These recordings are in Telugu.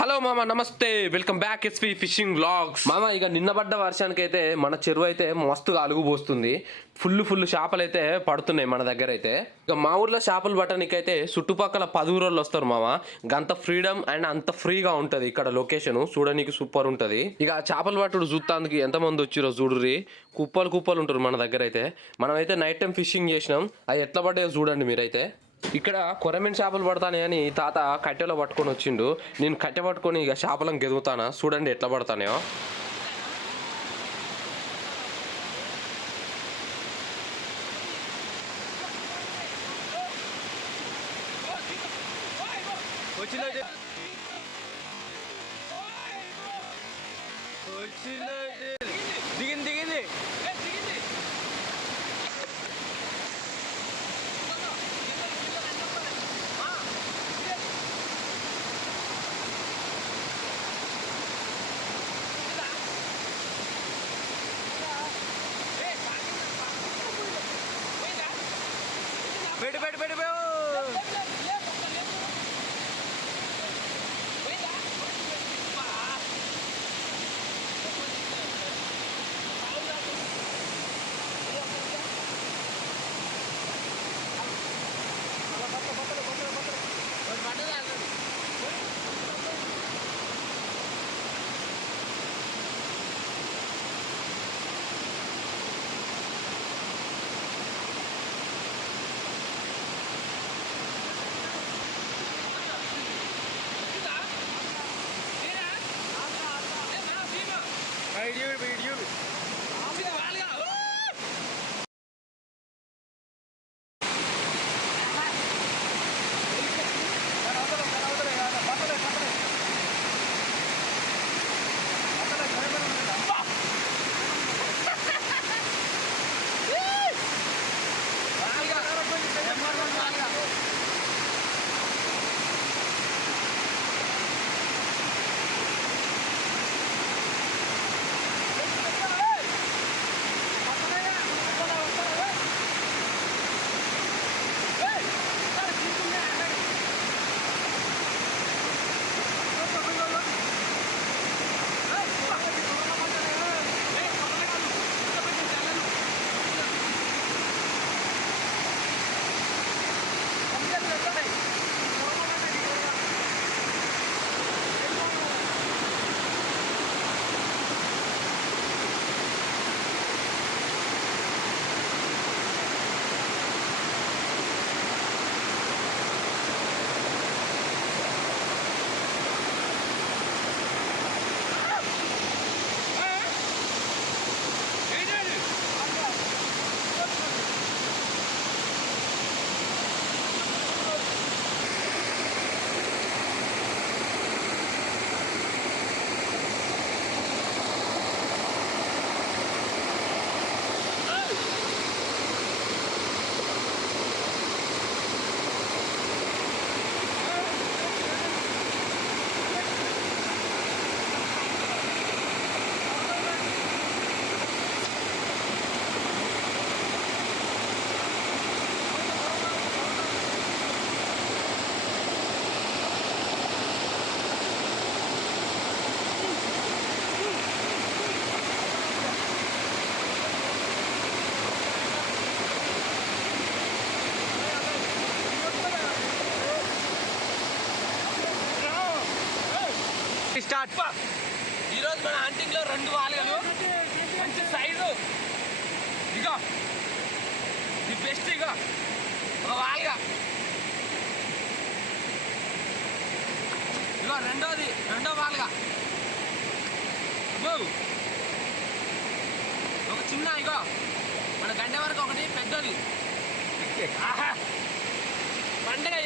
హలో మామ, నమస్తే, welcome back SV fishing vlogs. మామ, ఇక నిన్న పడ్డ వర్షానికి అయితే మన చెరువు అయితే మస్తుగా అలుగు పోస్తుంది. ఫుల్ చేపలు అయితే పడుతున్నాయి మన దగ్గర అయితే. ఇక మా ఊర్లో చేపలు పట్టడానికైతే చుట్టుపక్కల 10 ఊరోళ్ళు వస్తారు మామ. గంత ఫ్రీడమ్ అండ్ అంత ఫ్రీగా ఉంటుంది ఇక్కడ లొకేషన్. చూడడానికి సూపర్ ఉంటుంది. ఇక చేపలు పట్టుడు చూస్తానికి ఎంతమంది వచ్చిరో చూడుర్రి. కుప్పలు ఉంటారు మన దగ్గర అయితే. మనమైతే నైట్ టైం ఫిషింగ్ చేసినాం. అవి ఎట్లా పడ్డాయో చూడండి మీరైతే. ఇక్కడ కొరమీన్ చేపలు పడతానే అని తాత కట్టెలో పట్టుకొని వచ్చిండు. నేను కట్టె పట్టుకొని ఇక చేపలను గెదుగుతానా, చూడండి ఎట్లా పడతానేయో. దిగింది పెట్టు వీడియో స్టార్ట్. ఈరోజు మన హంటింగ్లో 2 వాలుగలు మంచి సైజు. ఇగో ఇది బెస్ట్. ఇగో ఒక వాలుగా. ఇగో రెండో వాలుగా. ఒక చిన్న, ఇగో మన గంట వరకు ఒకటి పెద్దది. పండుగ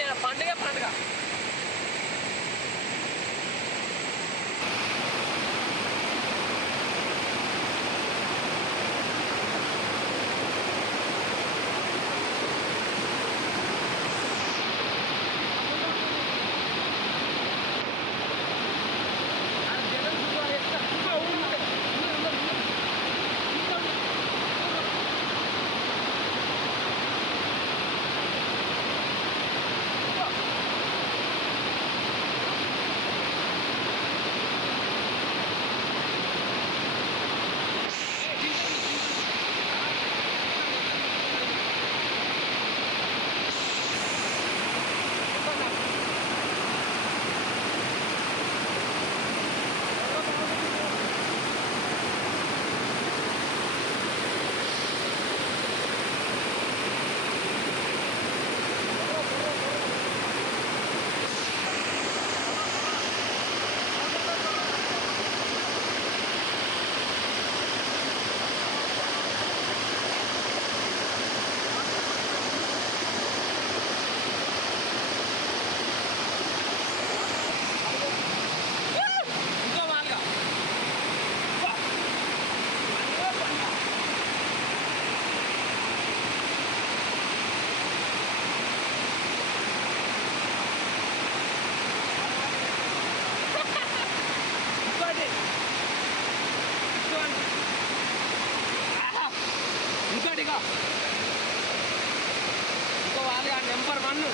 ఇంకో వాలుగా నెంబర్ 1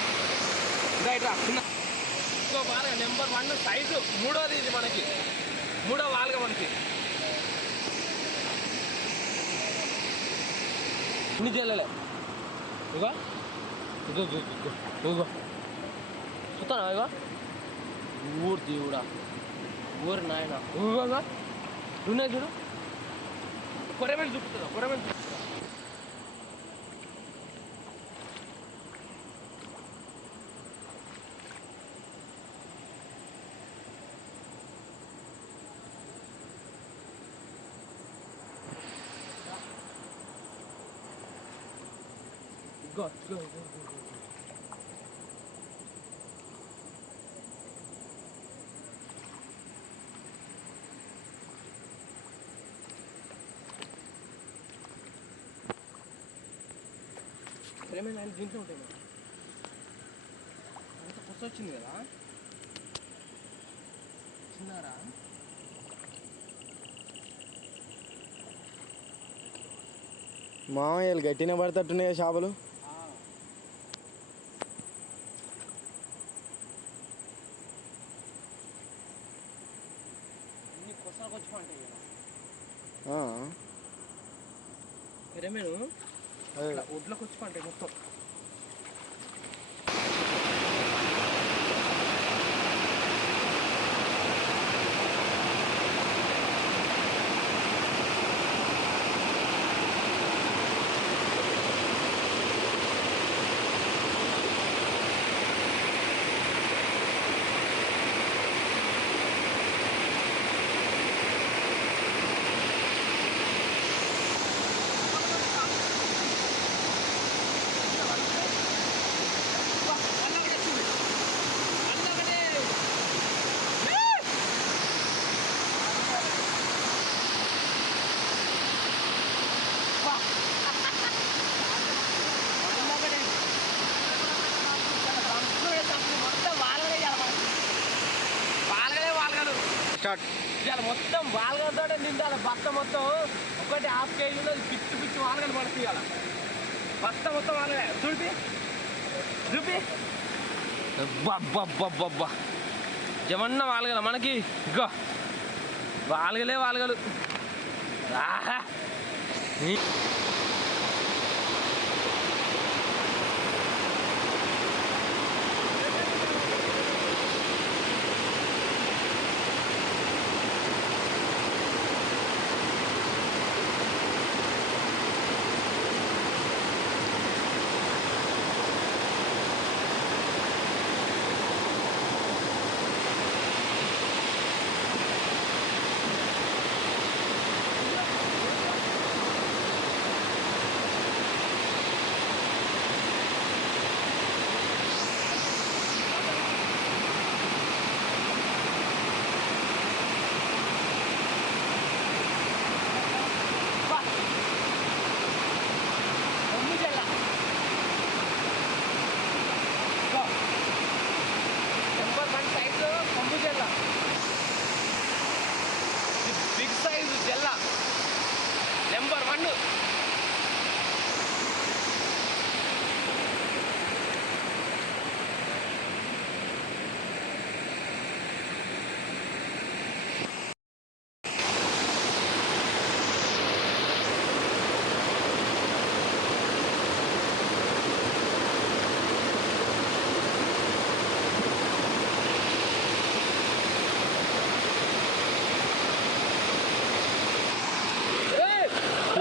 రైట్ రా చిన్న ఇంకో వాలుగా నెంబర్ 1 సైజు మూడోది ఇది మనకి మూడో వాలుగా మనకి ఇన్ని చెల్లెలే ఇగో ఇగో ఇగో చూస్తానా ఇగో ఊరు దేవుడా ఊరు నాయన ఇగోగా ఉన్నాయి చూడు కొరమేలు చూపుతుందా కొరమేలు చూపుతుందా ఇగో ఇగో ఇగో ప్రేమైన ఆయన దీంట్లో ఉంటాయి మరి అంత కొత్త వచ్చింది కదా చిన్నారా మామయ్యలు గట్టిన పడతట్టున్నాయి చేపలు. అన్ని కొత్తగా వచ్చి ఉంటాయి కదా ఆ, ప్రేమేను అదే. ఒడ్లోకి వచ్చి ఉంటాయి మొత్తం స్టార్ట్. ఇవాళ మొత్తం వాల్గలతో నిండాలి బత్త మొత్తం ఒకటి హాఫ్ కేజీ ఉన్నది పిచ్చి పిచ్చి వాల్గలు పడుతుంది ఇవాళ బత్త మొత్తం వాలగలే చూపి చూపి అబ్బబ్బబ్బబ్బబ్బా జమన్న వాలగల మనకి ఇగో వాలగలే వాలగలు ఆహా బిగ్ సైజు జల్ల నెంబర్ 1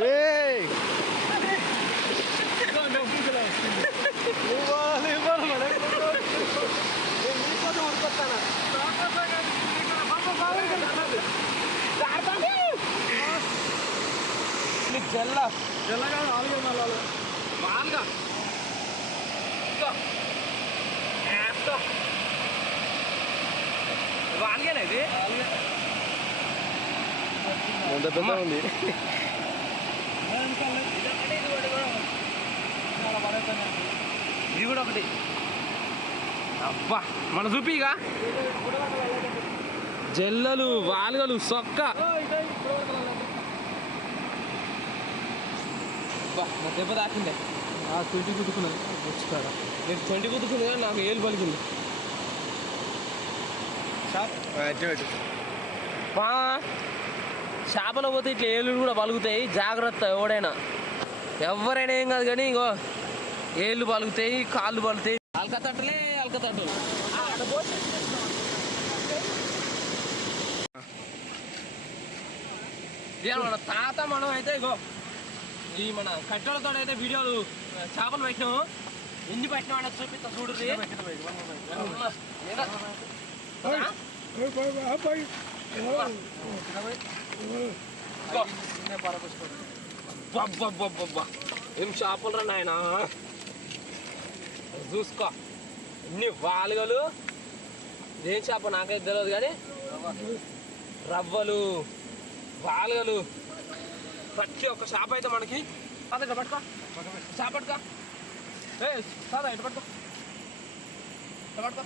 ఏయ్! జల్ల జల్లగా వాల్గా వాల్గేనా ఇది ఎంత పెద్ద ఉంది. ఇది కూడా ఒకటి అబ్బా మన చూపిగా జల్లలు వాల్గలు సొక్క బా నా దెబ్బ తాకిందే ట్వంటీ కుట్టుకున్నాను వచ్చుతాడ నేను 20 గుద్దుకుంది కానీ నాకు ఏలు పలికింది మా చేపలు పోతే ఇట్లా ఏళ్ళు కూడా పలుకుతాయి, జాగ్రత్త. ఎవరైనా ఏం కాదు కానీ ఇగో ఏళ్ళు పలుకుతాయి, కాళ్ళు పలుకుతాయి. అల్కతట్టలే అల్కతట్టు మన తాత మనం అయితే ఇగో ఈ మన కట్టెలతో అయితే వీడియోలు చేపలు పెట్టినాము. ఎన్ని పెట్టినా వాళ్ళకి చూపిస్తా చూడు. ఏం చేపలు రా నాయన, చూసుకో ఎన్ని వాలుగలు. ఇదేం చేప నాకైతే తెలియదు కానీ రవ్వలు వాలుగలు ప్రతి ఒక్క చేప అయితే మనకి. అదే పట్టుకో చేప పట్టుకో, సాదా ఇటు పట్టుకో పట్టుకో.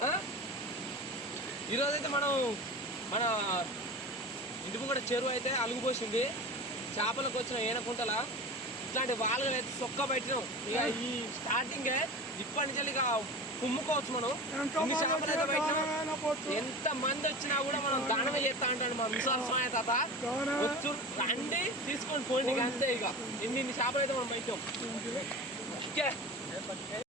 ఈరోజైతే మనం మన ఇంటి ముంగట చెరువు అయితే అలుగుపోసింది. చేపలకు వచ్చిన ఏనకుంటల ఇట్లాంటి వాలుగలు అయితే సొక్క పెట్టినాం. ఇక ఈ స్టార్టింగే ఇప్పటి నుంచి ఇక కుమ్ముకోవచ్చు మనం. ఇన్ని చేపలు అయితే పెట్టినాం. ఎంత మంది వచ్చినా కూడా మనం దానమే చేస్తా అంటాడు మా విశ్వాసమైన తాత. వచ్చు రండి తీసుకొని పోండి అంతే. ఇక ఇన్ని చేపలు అయితే మనం పెట్టాం.